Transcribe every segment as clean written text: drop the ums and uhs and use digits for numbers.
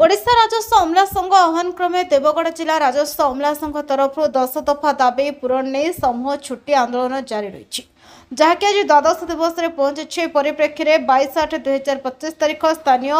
ओडिशा राजस्व अमला संघ आह्वान क्रमे देवगढ़ जिला राजस्व अमला संघ तरफ 10 दफा दाबी पूरण नहीं समूह छुट्टी आंदोलन जारी रही जहाँकि आज द्वादश दिवस में पहुंची। परिप्रेक्षी में 22/8/2025 तारीख स्थानीय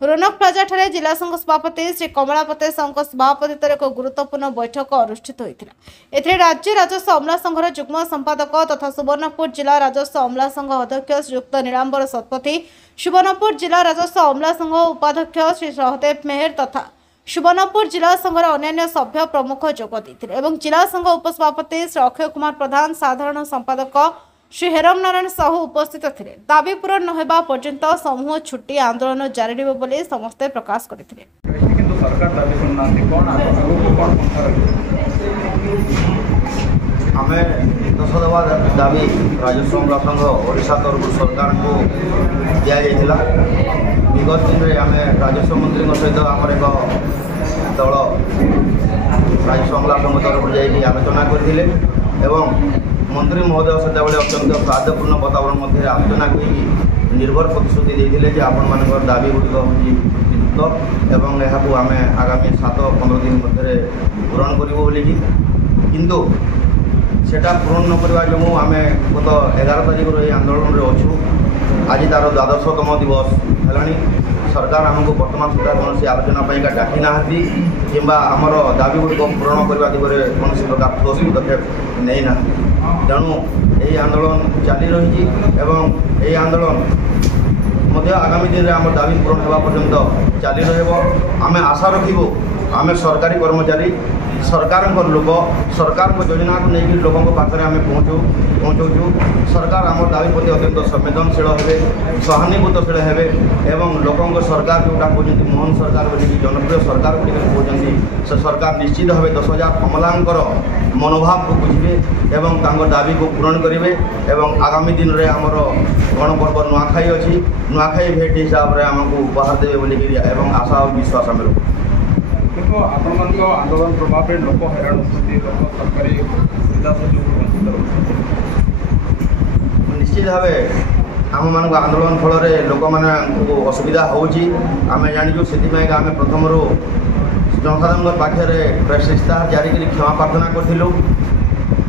रोनक प्लाजा ठारे जिला संघ सभापति श्री कमलापति संघ सभापति एक गुरुत्वपूर्ण बैठक अनुष्ठित होता। राज्य राजस्व अमला संघर जुग्म संपादक तथा सुवर्णपुर जिला राजस्व अमला संघ अध्यक्ष श्रीयुक्त नीलांबर शतपथी, सुवर्णपुर जिला राजस्व अमला संघ उपाध्यक्ष श्री सहदेव मेहर तथा सुवर्णपुर जिला संघर अन्य सभ्य प्रमुख जोगदेते। जिला संघ उपसभापति श्री अक्षय कुमार प्रधान, साधारण संपादक श्री हेरम नारायण साहू उपस्थित थे। दाबी पूरण न होगा पर्यंत समूह छुट्टी आंदोलन जारी रहिबो बोली समस्ते प्रकाश करथिले। आमे 10 दफा दाबी राजस्व अमला संघ ओडिशा तरफ सरकार को दिया जाइथिला। विगत दिन में आमे राजस्व मंत्री सहित आमर एक दल राजस्व अमला संघ तरफ जाइए आलोचना करथिले एवं मंत्री महोदय सदा अत्यंत सौहार्दपूर्ण वातावरण मध्य आलोचना कर निर्भर प्रतिश्रुति देते कि आपण मान दाबी गुड़िक युक्त एवं यहाँ आम आगामी 7-15 दिन मध्य पूरण करूँ किंतु सेटा पूरण न करवा जो आम गत 11 तारीख आंदोलन में अच्छू। आज तार 12तम दिवस है। सरकार आमको वर्तमान सुधा कौन आलोचना डाकी ना कि आमर दाबी गुड़िक पूरण करने दिगरे कौन प्रकार ठोस पदक्षेप नहीं ना। तेणु यही आंदोलन जारी रही यही आंदोलन आगामी दिन में आम दाबी पूरण होगा पर्यंत जारी रमें आशा रखू। आम सरकारी कर्मचारी सरकार लोक सरकार योजना को लेकिन लोकों पाखे आम पहुँचू। सरकार आम दाबी प्रति अत्यंत संवेदनशील हे, सहानुभूतशील हे एवं लोकों सरकार जोटा कहते मोहन सरकार बोली जनप्रिय सरकार कहते से सरकार निश्चित भाव 10,000 अमलांकर मनोभाव को बुझे एवं दाबी को पूरण करेंगे। आगामी दिन में आमर गणपर्व नुआखाई अच्छी नुआखाई भेट हिसाब से आमको उपहार देवे बोलिकी आशा और विश्वास आम रखू। देखो आपण आंदोलन प्रभाव में लोक हैरान होती सरकारी सुविधा निश्चित भाव आम मान आंदोलन फल लोक मैंने असुविधा होमें जाचु से आम प्रथम जनसाधारण पाखे प्रेस इस्ताहार जारी कर क्षमा प्रार्थना करूँ।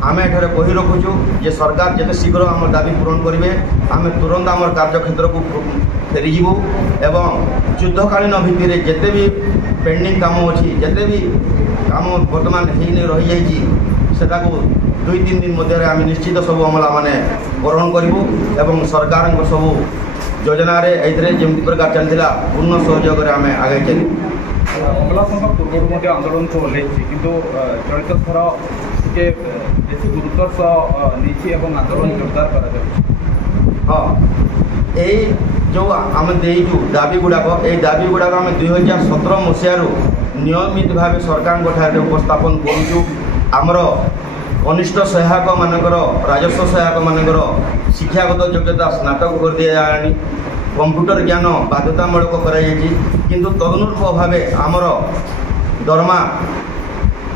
आम एठारे कही रखुचु जे सरकार जिते शीघ्र आम दाबी पूरण करेंगे आम तुरंत आम कार्यक्षेत्र को फेरीजु एवं युद्धकालीन भित्ति जिते भी पेंडिंग काम अच्छी जिते भी काम बर्तमान हो रही जाता 2-3 दिन मध्य आम निश्चित सब अमला मैंने ग्रहण करूँ। सरकार सब योजना जमी प्रकार चलता पूर्ण सहयोग आम आगे चलू। अमला संघ पूर्व आंदोलन को ओह्ल किंतु चलित थर टे बेसी गुरुत्व नहीं आंदोलन जोरदार कर। हाँ यही जो आम देचु दाबी गुड़ाक दाबी गुड़ाक आम 2017 मसीह नियमित भाव सरकार उपस्थापन करुचु। आमर कनिष्ठ सहायक मानकर राजस्व सहायक मानकर शिक्षागत योग्यता स्नातक कर दिया कंप्यूटर ज्ञान बाध्यतामूलक कराई किंतु तदनुरूप भाव आमर दरमा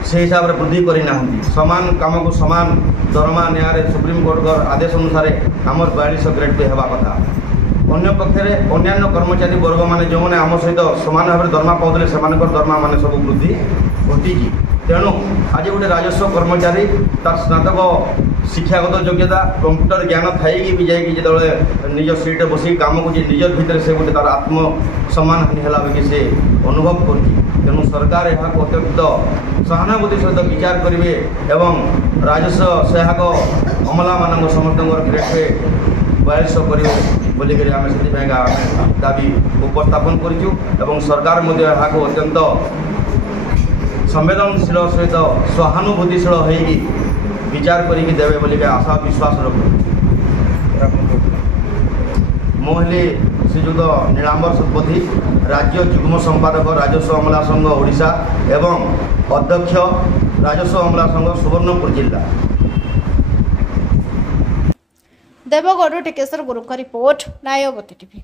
से हिसाब से वृद्धि करना सामान काम को सामान दरमा न्याय सुप्रीमकोर्ट आदेश अनुसार आमर 42 ग्रेड पे होगा कथा। अन्य पक्षे अन्य कर्मचारी वर्ग मैंने जो मैंने आम सहित सामान भाव में दरमा पाते से दरमा मान सब वृद्धि घटी। तेणु आज गोटे राजस्व कर्मचारी तार स्नातक शिक्षागत योग्यता कंप्यूटर ज्ञान थी भी जाकि जो निज सीट बस कम कर निज भितर से गोटे तार आत्म सम्मान हानि है से अनुभव कर। तेणु सरकार यहाँ अत्यंत सहानुभूति सहित विचार करेंगे एवं राजस्व सहायक अमला मान समस्त ग्रेड पे 4200 करेंगे बोलिक आम से दाबी उपस्थापन करूँ। सरकार यहाँ अत्यंत संवेदनशील सहित सहानुभूतिशील हो विचार करके देवे बोलिक आशा विश्वास रखू। मोहली श्रीजुक्त नीलांबर शतपथी, राज्य जुग्म संपादक राजस्व अमला संघ ओडिशा एवं अध्यक्ष राजस्व अमला संघ सुवर्णपुर जिला। देवगढ़ टिकेश्वर गुरु का रिपोर्ट, न्यायवती टीवी।